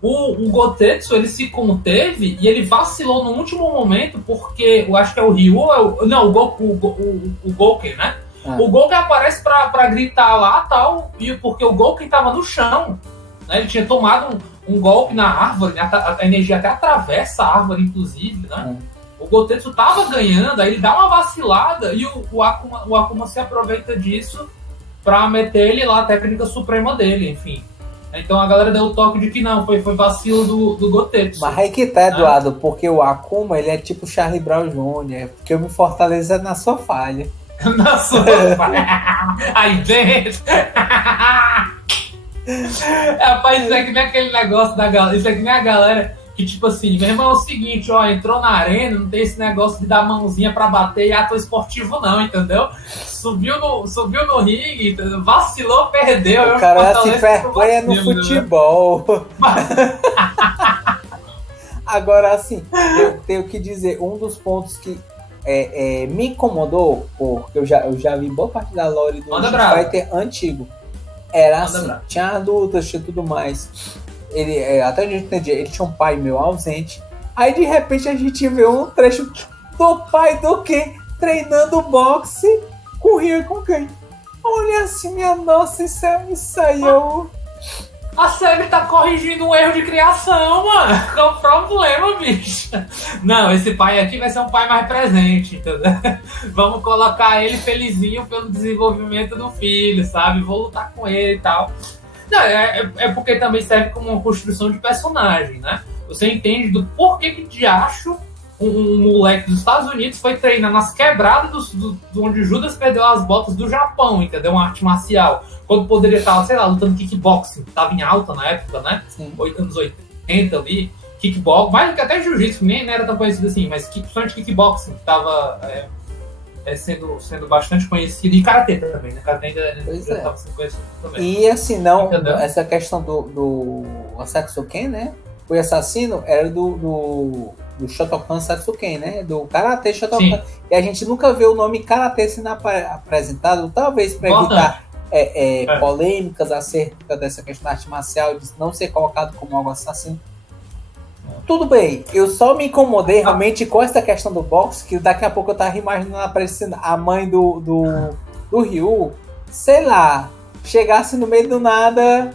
O Gotetsu, ele se conteve e ele vacilou no último momento porque, eu acho que é o Ryu, o Gouken, né? O Gouken aparece pra gritar lá e tal, porque o Gouken tava no chão, né? Ele tinha tomado um golpe na árvore, a energia até atravessa a árvore, inclusive, né? O Gotetsu tava ganhando, aí ele dá uma vacilada e o Akuma se aproveita disso pra meter ele lá, a técnica suprema dele, enfim. Então a galera deu o toque de que não, foi vacilo do Gotetsu. Mas aí que tá, Eduardo, porque o Akuma, ele é tipo Charlie Brown Jr., porque eu me fortaleço na sua falha. Na sua falha. Aí dentro. Rapaz, isso é que nem aquele negócio da galera, isso é que nem a galera que tipo assim, meu irmão, é o seguinte, ó, entrou na arena, não tem esse negócio de dar mãozinha pra bater e ato esportivo não, entendeu? Subiu no ringue, entendeu? Vacilou, perdeu. O cara se ferroia no futebol. Agora, assim, eu tenho que dizer, um dos pontos que me incomodou, porque eu já vi boa parte da lore do Street Fighter antigo, era assim, tinha as lutas, tinha tudo mais. Ele, até a gente entendia, ele tinha um pai meio ausente. Aí de repente a gente vê um trecho do pai do Ken treinando boxe com o Ryu e com o Ken. Olha assim, minha nossa, isso aí eu... A série tá corrigindo um erro de criação, mano. Qual o problema, bicho? Não, esse pai aqui vai ser um pai mais presente, entendeu? Vamos colocar ele felizinho pelo desenvolvimento do filho, sabe? Vou lutar com ele e tal. Não, é porque também serve como uma construção de personagem, né? Você entende do porquê que de acho um moleque dos Estados Unidos foi treinar nas quebradas onde Judas perdeu as botas do Japão, entendeu? Uma arte marcial. Quando poderia estar, sei lá, lutando kickboxing. Tava em alta na época, né? Sim. Anos 80 ali. Kickboxing, mais do que até jiu-jitsu, nem era tão conhecido assim, mas principalmente kickboxing, que tava... sendo bastante conhecido, e karatê também, né? Karatê ainda estava sendo conhecido também. E assim, não, essa questão do Asatsu Ken, né? O assassino era do do Shotokan Satsuken, né? Do Karate Shotokan. Sim. E a gente nunca vê o nome Karate sendo apresentado, talvez para evitar polêmicas acerca dessa questão da arte marcial, de não ser colocado como algo assassino. Tudo bem, eu só me incomodei realmente com essa questão do boxe, que daqui a pouco eu tava imaginando aparecendo a mãe do Ryu, sei lá, chegasse no meio do nada,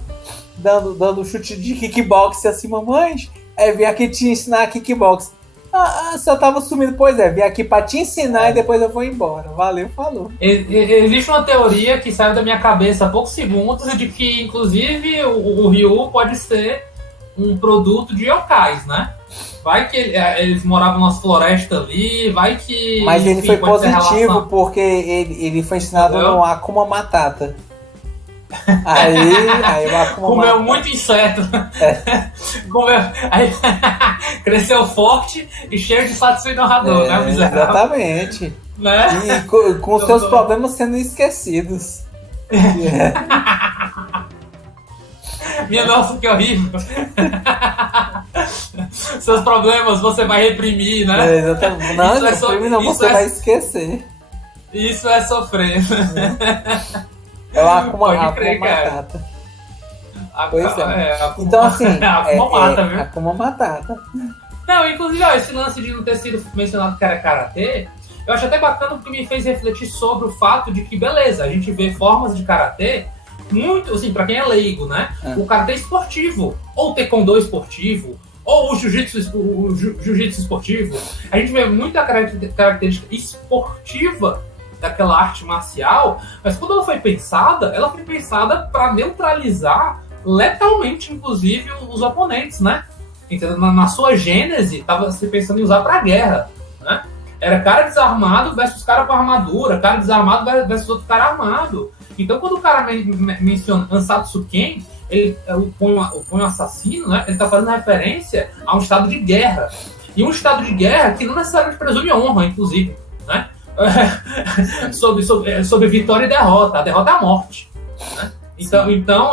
dando chute de kickbox assim, mamãe, vim aqui te ensinar kickbox. Só tava sumindo, pois vim aqui pra te ensinar e depois eu vou embora. Valeu, falou. Existe uma teoria que saiu da minha cabeça há poucos segundos de que, inclusive, o Ryu pode ser um produto de yokais, né? Vai que eles moravam nas florestas ali, vai que... Mas ele foi positivo porque ele foi ensinado no Akuma Matata. Aí o Akuma comeu Matata. muito inseto. Aí, cresceu forte e cheio de Satsui no Hadou, né? Miserável. Exatamente. Né? E com os seus problemas sendo esquecidos. Minha nossa, que horrível. Seus problemas você vai reprimir, né? Exatamente. Não, você vai esquecer. Isso é sofrer. É o Akuma Matata. Pois é. Então, assim, Akuma Mata, viu? Akuma Matata. Não, inclusive, esse lance de não ter sido mencionado que era karatê, eu acho até bacana porque me fez refletir sobre o fato de que, beleza, a gente vê formas de karatê muito, assim, pra quem é leigo, né? O karatê esportivo, ou o taekwondo esportivo, ou o jiu-jitsu esportivo. A gente vê muita característica esportiva daquela arte marcial, mas quando ela foi pensada para neutralizar letalmente, inclusive, os oponentes, né? Então, na sua gênese, estava se pensando em usar para a guerra, né? Era cara desarmado versus cara com armadura, cara desarmado versus outro cara armado. Então, quando o cara menciona Ansatsu Ken, o punho assassino, né? Ele está fazendo referência a um estado de guerra. E um estado de guerra que não necessariamente presume honra, inclusive, né? sobre vitória e derrota. A derrota é a morte, né? Então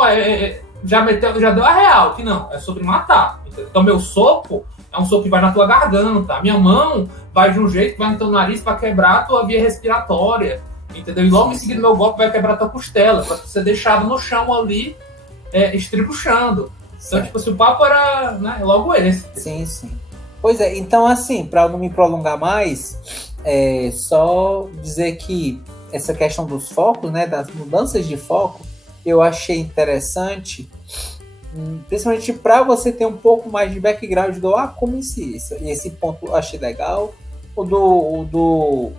já deu a real, que não, é sobre matar. Então meu soco é um soco que vai na tua garganta, a minha mão vai de um jeito que vai no teu nariz para quebrar a tua via respiratória, entendeu? E logo em seguida meu golpe vai quebrar a tua costela, para ser deixado no chão ali, estribuchando. Então, tipo, se o papo era, né, logo esse. Sim. Pois é, então assim, para não me prolongar mais, só dizer que essa questão dos focos, né, das mudanças de foco, eu achei interessante, principalmente para você ter um pouco mais de background do Akuma em si. Esse ponto eu achei legal. O do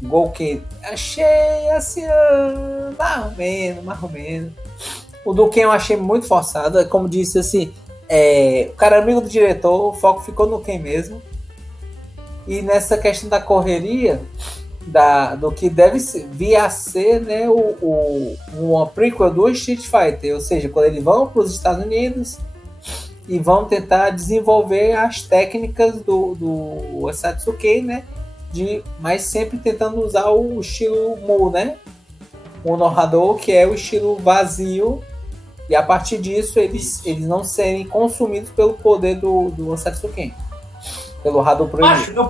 Gouken achei assim, mais ou menos. O do Ken eu achei muito forçado, como disse assim, o cara é amigo do diretor, o foco ficou no Ken mesmo. E nessa questão da correria, do que deve vir a ser, né, uma prequel do Street Fighter, ou seja, quando eles vão para os Estados Unidos e vão tentar desenvolver as técnicas do Ansatsu Ken, né, mas sempre tentando usar o estilo Mu, né, o no-Hadou, que é o estilo vazio, e a partir disso eles não serem consumidos pelo poder do Ansatsu Ken, pelo Hadou proibido.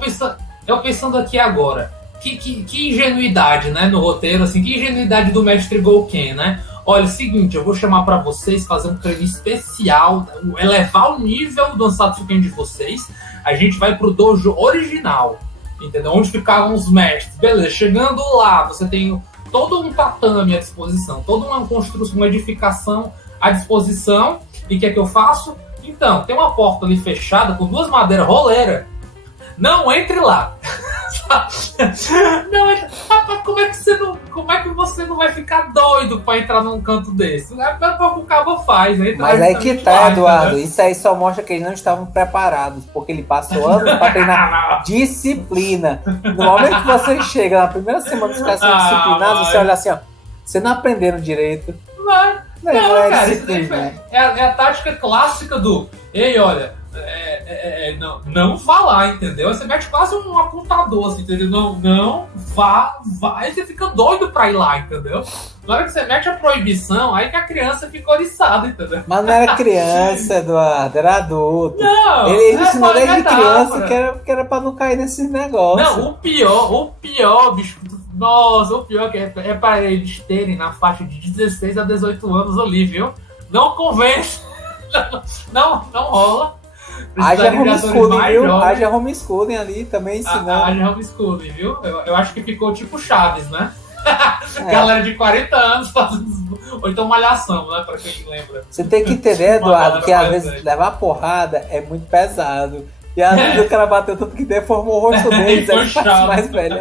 Eu pensando aqui agora, que ingenuidade, né, no roteiro, assim, que ingenuidade do mestre Gouken, né? Olha, é o seguinte, eu vou chamar para vocês, fazer um treino especial, elevar o nível do Ansatsu Ken de vocês, a gente vai pro dojo original, entendeu? Onde ficavam os mestres. Beleza, chegando lá, você tem todo um tatame à disposição, toda uma construção, uma edificação à disposição, e o que é que eu faço? Então, tem uma porta ali fechada com 2 madeiras roleiras, não entre lá. Não, como é que você não vai ficar doido pra entrar num canto desse? É o que o cabo faz, né? Mas aí que tá, Eduardo. Isso aí só mostra que eles não estavam preparados, porque ele passou anos pra treinar disciplina. No momento que você chega na primeira semana dos caras sendo disciplinados, você olha assim, ó, você não aprenderam direito. Não, cara, isso é a tática clássica do ei, olha, não falar, entendeu? Você mete quase um apontador, assim, entendeu? Não, vá. Aí você fica doido pra ir lá, entendeu? Na hora que você mete a proibição, aí que a criança fica oriçada, entendeu? Mas não era criança, Eduardo, era adulto. Não, Ele ensinou desde criança que era pra não cair nesses negócios. Não, o pior, bicho. Nossa, o pior que é pra eles terem na faixa de 16 a 18 anos ali, viu? Não convence. Não rola. Haja homeschooling, viu? Haja homeschooling ali também ensinando. Haja homeschooling, viu? Eu acho que ficou tipo Chaves, né? Galera de 40 anos fazendo. Ou então Malhação, né? Pra quem lembra. Você tem que entender, Eduardo, que às vezes levar porrada é muito pesado. E às vezes o cara bateu tanto que deformou o rosto deles, aí faz mais velho.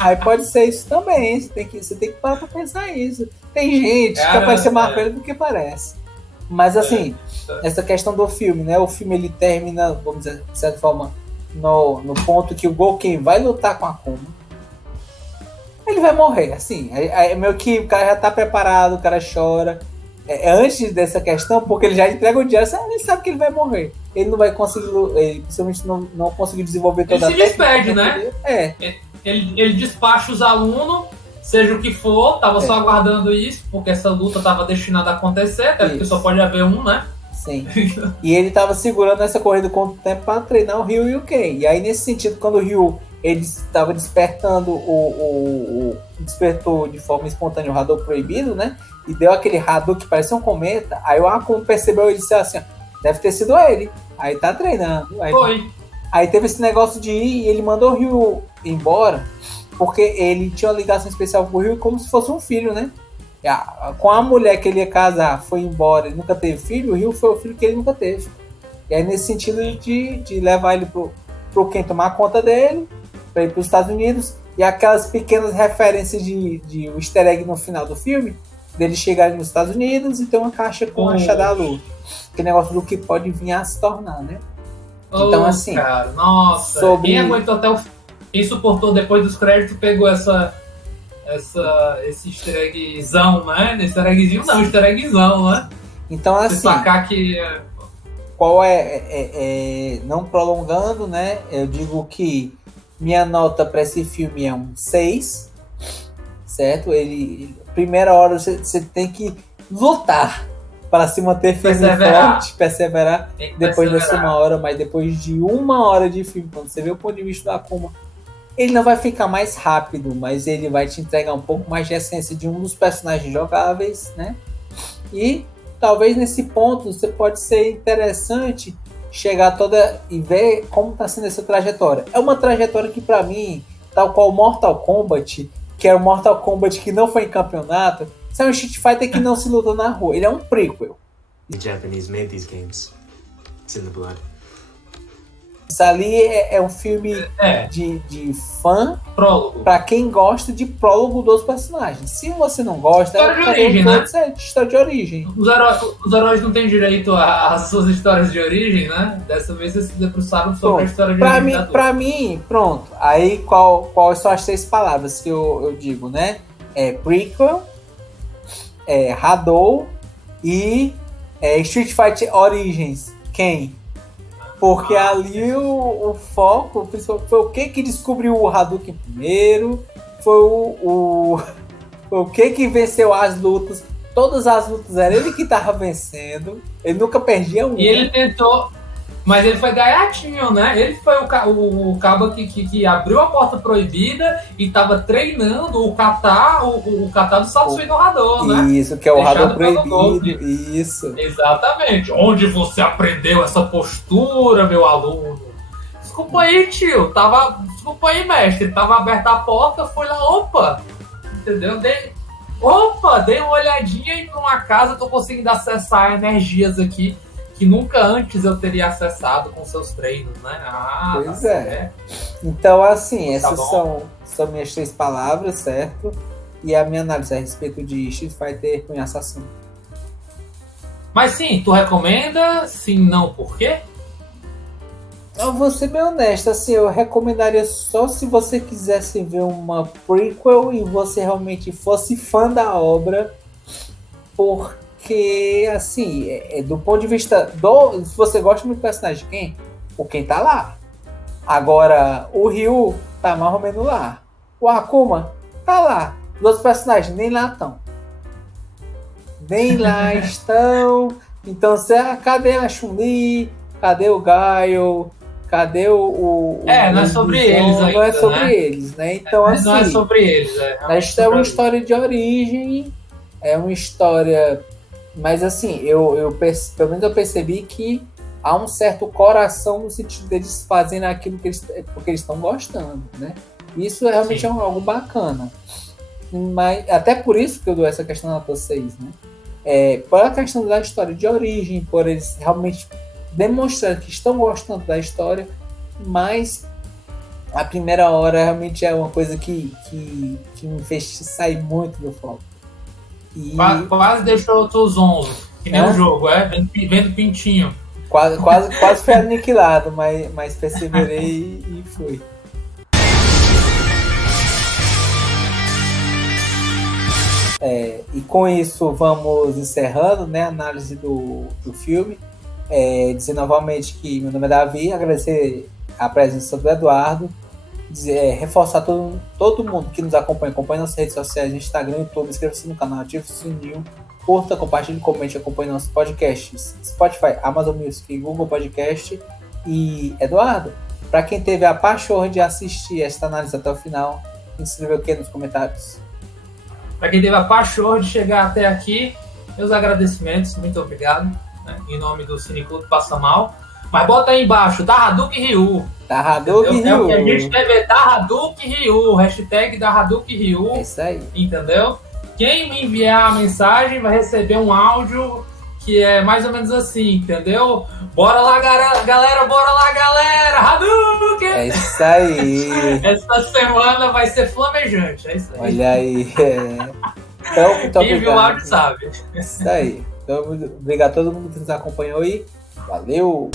Aí pode ser isso também. Você tem que parar pra pensar isso. Tem gente que parece ser mais velho do que parece. Mas assim, essa questão do filme, né? O filme ele termina, vamos dizer, de certa forma, no ponto que o Gouken vai lutar com a Akuma. Ele vai morrer, assim. É meio que o cara já tá preparado, o cara chora. Antes dessa questão, porque ele já entrega o diário, ele sabe que ele vai morrer. Ele não vai conseguir, ele principalmente não conseguiu desenvolver toda a técnica. Ele se despede, né? Ele despacha os alunos, seja o que for, tava só aguardando isso, porque essa luta tava destinada a acontecer, até porque só pode haver um, né? Sim. E ele tava segurando essa corrida contra o tempo para treinar o Ryu e o Ken. E aí, nesse sentido, quando o Ryu ele estava despertando despertou de forma espontânea o Hadouken proibido, né? E deu aquele Hadouken que parecia um cometa. Aí o Akuma percebeu e disse assim, ó, deve ter sido ele. Aí tá treinando. Aí teve esse negócio de ir e ele mandou o Ryu embora, porque ele tinha uma ligação especial com o Ryu como se fosse um filho, né? Com a mulher que ele ia casar, foi embora e nunca teve filho, o Ryu foi o filho que ele nunca teve. E aí nesse sentido de levar ele pro Ken tomar conta dele, para ir para os Estados Unidos, e aquelas pequenas referências de um easter egg no final do filme, dele chegarem nos Estados Unidos e ter uma caixa com a Shadalu. Que negócio do que pode vir a se tornar, né? Então, assim... Cara, nossa, quem aguentou até quem suportou depois dos créditos pegou esse easter eggzão, né? Easter eggzinho não, easter eggzão, né? Então, assim... Você sacar que... Qual não prolongando, né? Eu digo que minha nota para esse filme é um 6, certo? Primeira hora você tem que lutar para se manter firme e forte, perseverar depois dessa uma hora, mas depois de uma hora de filme, quando você vê o ponto de vista do Akuma, ele não vai ficar mais rápido, mas ele vai te entregar um pouco mais de essência de um dos personagens jogáveis, né? E talvez nesse ponto você pode ser interessante chegar e ver como está sendo essa trajetória. É uma trajetória que para mim, tal qual Mortal Kombat, que era o Mortal Kombat que não foi em campeonato, isso é um Street Fighter que não se luta na rua. Ele é um prequel. The Japanese made these games. It's in the blood. Isso ali é um filme de fã para quem gosta de prólogo dos personagens. Se você não gosta, história de origem, né? História de origem. Os heróis não têm direito às suas histórias de origem, né? Dessa vez vocês se debruçaram sobre a história de origem. Pra mim, pronto. Aí qual são as 3 palavras que eu digo, né? Prequel, Hadouken e Street Fighter Origins. Quem? Porque ali o foco foi o que descobriu o Hadouken primeiro, foi o que venceu as lutas. Todas as lutas era ele que tava vencendo, ele nunca perdia uma. E ele tentou, mas ele foi gaiatinho, né? Ele foi o cabo que abriu a porta proibida e tava treinando o kata do salto suinorrador, né? Isso, que é o Hadouken proibido, isso. Exatamente. Onde você aprendeu essa postura, meu aluno? Desculpa aí, tio. Desculpa aí, mestre. Tava aberta a porta, foi lá, opa! Entendeu? Dei uma olhadinha e pra uma casa tô conseguindo acessar energias aqui que nunca antes eu teria acessado com seus treinos, né? Pois é. Então, assim, essas são minhas 3 palavras, certo? E a minha análise a respeito de Street Fighter Cunha Assassino. Mas sim, tu recomenda? Sim, não, por quê? Eu vou ser bem honesto, assim, eu recomendaria só se você quisesse ver uma prequel e você realmente fosse fã da obra, porque porque, assim, do ponto de vista do... Se você gosta muito do personagem de Ken, o Ken tá lá. Agora, o Ryu tá mais ou menos lá. O Akuma tá lá. Os outros personagens nem lá estão. Nem lá estão. Então, cadê a Chun-Li? Cadê o Gaio? Cadê o não é sobre eles ainda, não é sobre eles, né? Então, assim... Não é sobre eles, Esta é uma história de origem, é uma história... Mas, assim, pelo menos eu percebi que há um certo coração no sentido deles fazendo aquilo porque eles estão gostando, né? Isso realmente é algo bacana. Mas, até por isso que eu dou essa questão nota 6, né? Por a questão da história de origem, por eles realmente demonstrar que estão gostando da história, mas a primeira hora realmente é uma coisa que me fez sair muito do foco. Quase deixou tu zonzo, que nem o jogo, vendo pintinho. Quase foi aniquilado, mas perseverei e fui. E com isso vamos encerrando, né, a análise do filme. Dizer novamente que meu nome é Davi, agradecer a presença do Eduardo, reforçar todo mundo que nos acompanha nossas redes sociais, Instagram, YouTube, inscreva-se no canal, ative o sininho, curta, compartilhe, comente, acompanhe nossos podcasts, Spotify, Amazon Music, Google Podcast. E Eduardo, para quem teve a pachorra de assistir esta análise até o final, escreva o que nos comentários. Para quem teve a pachorra de chegar até aqui, meus agradecimentos, muito obrigado, né, em nome do Cineclube Passa Mal. Mas bota aí embaixo, da Hadouken Ryu. Da Hadouken Ryu. É o que a gente quer ver, da Hadouken Ryu, hashtag da Hadouken Ryu. É isso aí. Entendeu? Quem me enviar a mensagem vai receber um áudio que é mais ou menos assim, entendeu? Bora lá, galera, bora lá, galera! Hadouken! É isso aí. Essa semana vai ser flamejante, é isso aí. Olha aí. Então, muito obrigado. Quem viu o áudio sabe. É isso aí. Então, obrigado a todo mundo que nos acompanhou aí. Valeu!